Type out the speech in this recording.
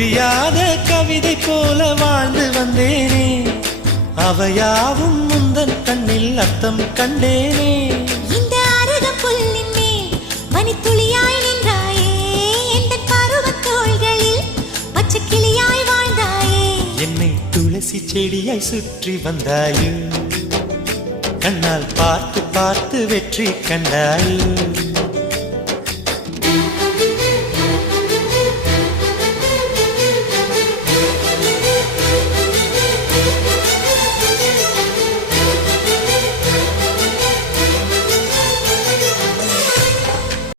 புரியாத கவிதை போல வாழ்ந்து வந்தேனே, அவையாவும் முந்தன் கண்ணில் அர்த்தம் கண்டேனே. இந்த அருக புல்லின் மேல் மணித்துளியாய் நின்றாயே, எந்த பருவத் தோள்களில் பச்சை கிளியாய் வாழ்ந்தாயே. என்னை துளசி செடியாய் சுற்றி வந்தாயோ, கண்ணால் பார்த்து பார்த்து வெற்றி கண்டாயோ.